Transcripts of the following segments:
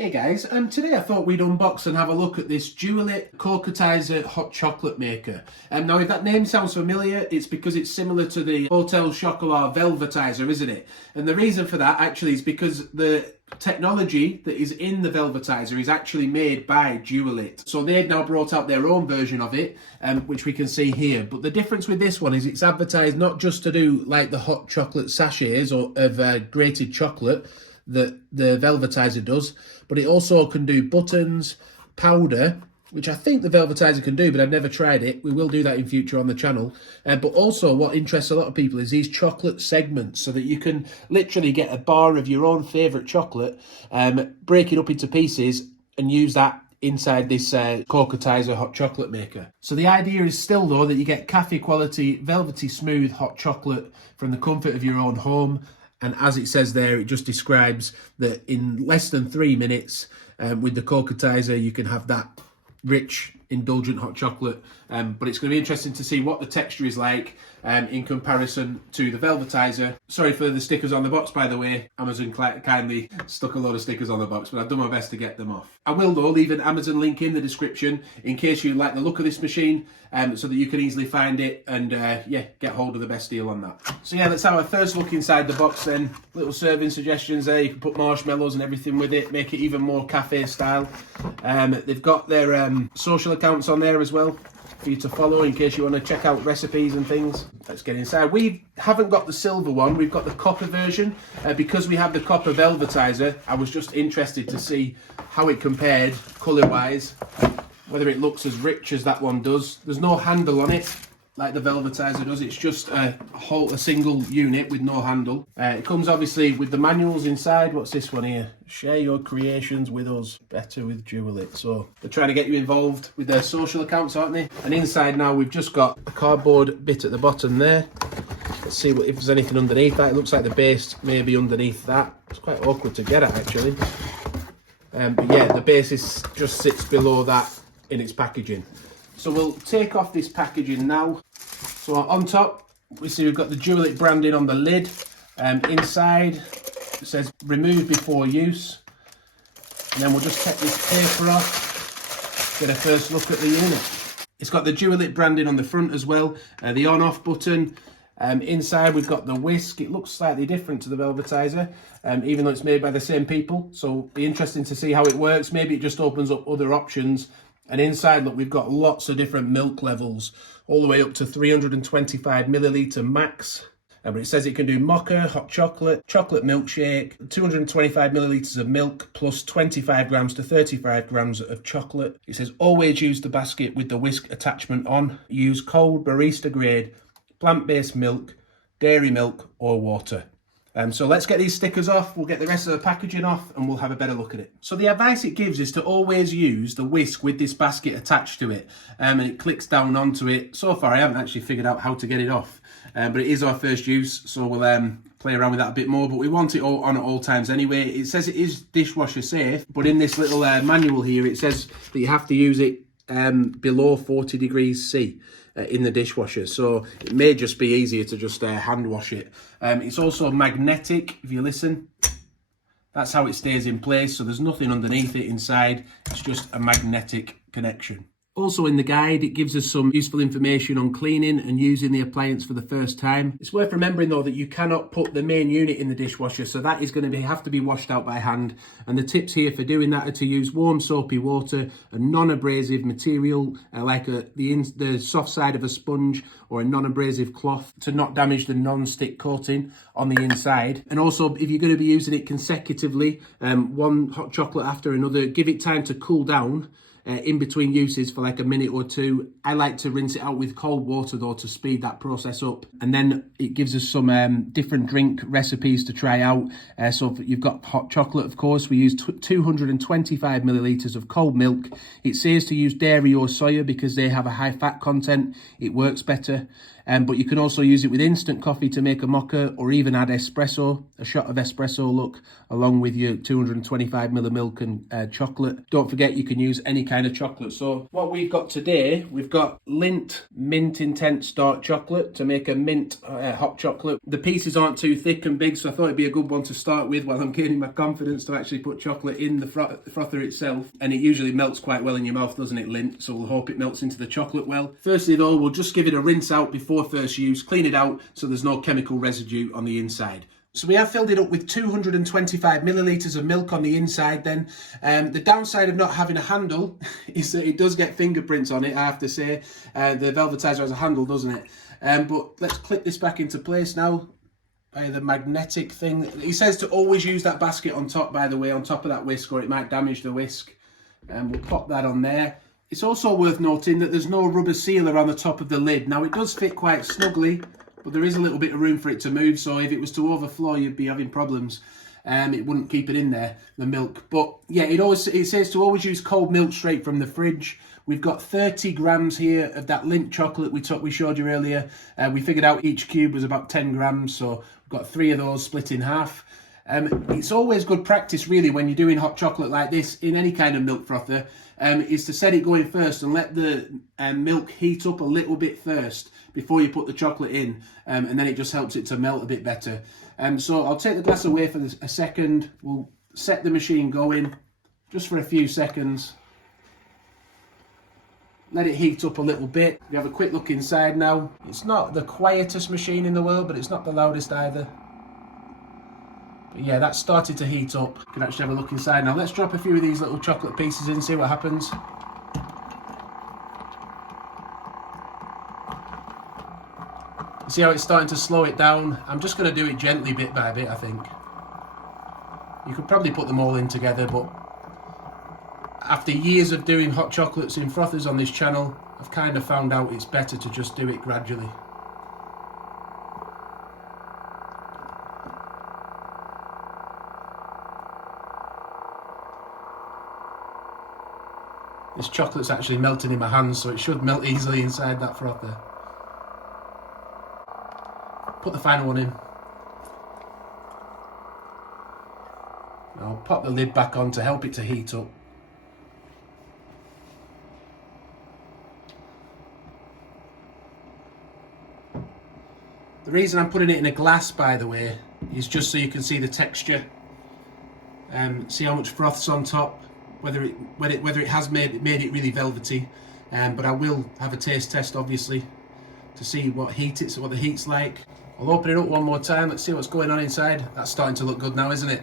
Hey guys, today I thought we'd unbox and have a look at this Dualit Cocoatiser hot chocolate maker. Now if that name sounds familiar, it's because it's similar to the Hotel Chocolat Velvetiser, isn't it? And the reason for that actually is because the technology that is in the Velvetiser is actually made by Dualit. So they've now brought out their own version of it, which we can see here. But the difference with this one is it's advertised not just to do like the hot chocolate sachets or of grated chocolate that the Velvetiser does, but it also can do buttons, powder, which I think the Velvetiser can do, but I've never tried it. We will do that in future on the channel. But also what interests a lot of people is these chocolate segments, so that you can literally get a bar of your own favourite chocolate, break it up into pieces and use that inside this Cocoatiser hot chocolate maker. So the idea is still though that you get cafe quality, velvety smooth hot chocolate from the comfort of your own home. And as it says there, it just describes that in less than 3 minutes with the Cocoatiser, you can have that rich, indulgent hot chocolate. But it's going to be interesting to see what the texture is like in comparison to the Velvetiser. Sorry for the stickers on the box, by the way. Amazon kindly stuck a load of stickers on the box, but I've done my best to get them off. I will, though, leave an Amazon link in the description in case you like the look of this machine, so that you can easily find it and, yeah, get hold of the best deal on that. So, yeah, let's have a first look inside the box then. Little serving suggestions there. You can put marshmallows and everything with it, make it even more cafe style. They've got their social accounts on there as well for you to follow in case you want to check out recipes and things. Let's get inside. We haven't got the silver one, we've got the copper version. Because we have the copper Velvetiser, I was just interested to see how it compared colour wise, whether it looks as rich as that one does. There's no handle on it like the Velvetiser does, it's just a single unit with no handle. It comes obviously with the manuals inside. What's this one here? Share your creations with us, better with Dualit. So they're trying to get you involved with their social accounts, aren't they? And inside now we've just got a cardboard bit at the bottom there. Let's see if there's anything underneath that. It looks like the base may be underneath that. It's quite awkward to get at actually. But yeah, the base just sits below that in its packaging. So we'll take off this packaging now. So on top, we see we've got the Dualit branding on the lid. Inside, it says remove before use. And then we'll just take this paper off, get a first look at the unit. It's got the Dualit branding on the front as well, the on-off button. Inside we've got the whisk. It looks slightly different to the Velvetiser, even though it's made by the same people. So it'll be interesting to see how it works. Maybe it just opens up other options. And inside, look, we've got lots of different milk levels, all the way up to 325 milliliter max. But it says it can do mocha, hot chocolate, chocolate milkshake, 225 milliliters of milk, plus 25 grams to 35 grams of chocolate. It says always use the basket with the whisk attachment on. Use cold barista grade, plant-based milk, dairy milk or water. So let's get these stickers off, we'll get the rest of the packaging off and we'll have a better look at it. So the advice it gives is to always use the whisk with this basket attached to it, and it clicks down onto it. So far I haven't actually figured out how to get it off, but it is our first use, so we'll play around with that a bit more, but we want it all on at all times anyway. It says it is dishwasher safe, but in this little manual here it says that you have to use it below 40 degrees C. In the dishwasher, so it may just be easier to just hand wash it. It's also magnetic. If you listen, that's how it stays in place, so there's nothing underneath it inside, it's just a magnetic connection. Also in the guide, it gives us some useful information on cleaning and using the appliance for the first time. It's worth remembering though that you cannot put the main unit in the dishwasher, so that is going to have to be washed out by hand. And the tips here for doing that are to use warm soapy water, a non-abrasive material like the soft side of a sponge or a non-abrasive cloth to not damage the non-stick coating on the inside. And also if you're going to be using it consecutively, one hot chocolate after another, give it time to cool down. In between uses for like a minute or two. I like to rinse it out with cold water though to speed that process up. And then it gives us some different drink recipes to try out. So if you've got hot chocolate, of course, we use 225 milliliters of cold milk. It says to use dairy or soya because they have a high fat content. It works better. But you can also use it with instant coffee to make a mocha, or even add espresso, a shot of espresso look, along with your 225ml of milk and chocolate. Don't forget you can use any kind of chocolate. So what we've got today, we've got Lindt Mint Intense Dark Chocolate to make a mint hot chocolate. The pieces aren't too thick and big, so I thought it'd be a good one to start with while I'm gaining my confidence to actually put chocolate in the frother itself. And it usually melts quite well in your mouth, doesn't it, Lindt? So we'll hope it melts into the chocolate well. Firstly though, we'll just give it a rinse out before first use, clean it out so there's no chemical residue on the inside. So we have filled it up with 225 millilitres of milk on the inside then. The downside of not having a handle is that it does get fingerprints on it, I have to say. The Velvetiser has a handle, doesn't it? But let's clip this back into place now by the magnetic thing. He says to always use that basket on top, by the way, on top of that whisk, or it might damage the whisk. And we'll pop that on there. It's also worth noting that there's no rubber sealer on the top of the lid. Now it does fit quite snugly, but there is a little bit of room for it to move, so if it was to overflow, you'd be having problems. It wouldn't keep it in there, the milk. But yeah, it says to always use cold milk straight from the fridge. We've got 30 grams here of that Lindt chocolate we showed you earlier. We figured out each cube was about 10 grams, so we've got 3 of those split in half. It's always good practice, really, when you're doing hot chocolate like this in any kind of milk frother, is to set it going first and let the milk heat up a little bit first before you put the chocolate in, and then it just helps it to melt a bit better. So I'll take the glass away for a second. We'll set the machine going just for a few seconds. Let it heat up a little bit. We have a quick look inside now. It's not the quietest machine in the world, but it's not the loudest either. But yeah, that's started to heat up. You can actually have a look inside now. Let's drop a few of these little chocolate pieces in, see what happens. See how it's starting to slow it down? I'm just going to do it gently bit by bit, I think. You could probably put them all in together, but after years of doing hot chocolates in frothers on this channel, I've kind of found out it's better to just do it gradually. This chocolate's actually melting in my hands, so it should melt easily inside that frother. Put the final one in. I'll pop the lid back on to help it to heat up. The reason I'm putting it in a glass, by the way, is just so you can see the texture. See how much froth's on top, whether it has made it really velvety. But I will have a taste test, obviously, to see what the heat's like. I'll open it up one more time. Let's see what's going on inside. That's starting to look good now, isn't it?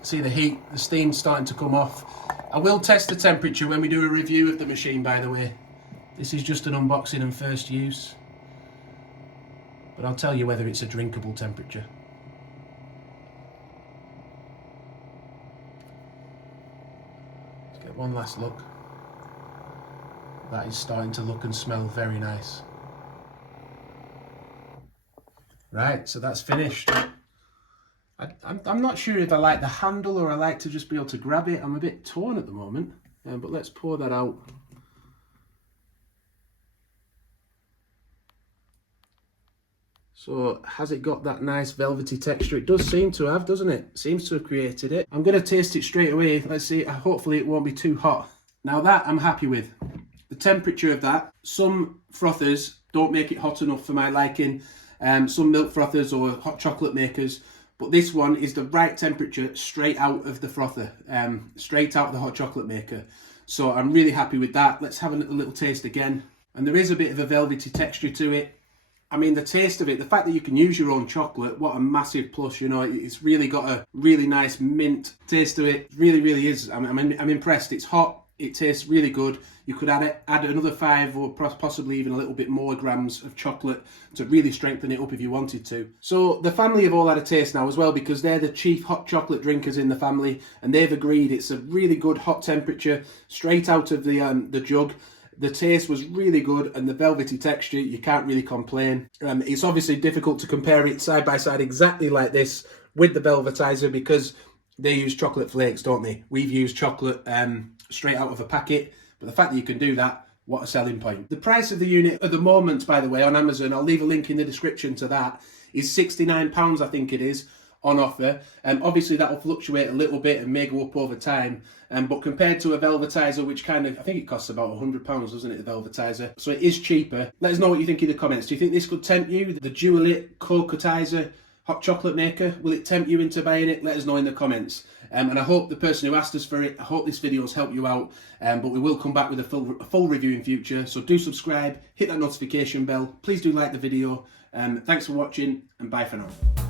See the heat, the steam's starting to come off. I will test the temperature when we do a review of the machine, by the way. This is just an unboxing and first use. But I'll tell you whether it's a drinkable temperature. Let's get one last look. That is starting to look and smell very nice. Right, so that's finished. I'm not sure if I like the handle or I like to just be able to grab it. I'm a bit torn at the moment, but let's pour that out. So has it got that nice velvety texture? It does seem to have, doesn't it? Seems to have created it. I'm going to taste it straight away. Let's see. Hopefully it won't be too hot. Now that I'm happy with. The temperature of that. Some frothers don't make it hot enough for my liking. Some milk frothers or hot chocolate makers. But this one is the right temperature straight out of the frother. Straight out of the hot chocolate maker. So I'm really happy with that. Let's have a little taste again. And there is a bit of a velvety texture to it. I mean, the taste of it, the fact that you can use your own chocolate, what a massive plus, you know. It's really got a really nice mint taste to it. It really, really is. I'm impressed. It's hot. It tastes really good. You could add another 5 or possibly even a little bit more grams of chocolate to really strengthen it up if you wanted to. So the family have all had a taste now as well, because they're the chief hot chocolate drinkers in the family, and they've agreed it's a really good hot temperature straight out of the jug. The taste was really good, and the velvety texture, you can't really complain. It's obviously difficult to compare it side by side exactly like this with the Velvetiser, because they use chocolate flakes, don't they? We've used chocolate straight out of a packet, but the fact that you can do that What a selling point. The price of the unit at the moment, by the way, on Amazon, I'll leave a link in the description to that, is £69, I think it is, on offer. Obviously that will fluctuate a little bit and may go up over time, but compared to a Velvetiser, which kind of, I think it costs about £100, doesn't it, the Velvetiser? So it is cheaper. Let us know what you think in the comments. Do you think this could tempt you? The Dualit Cocoatiser hot chocolate maker, will it tempt you into buying it? Let us know in the comments. And I hope the person who asked us for it, I hope this video has helped you out. But we will come back with a full review in future. So do subscribe, hit that notification bell. Please do like the video. Thanks for watching, and bye for now.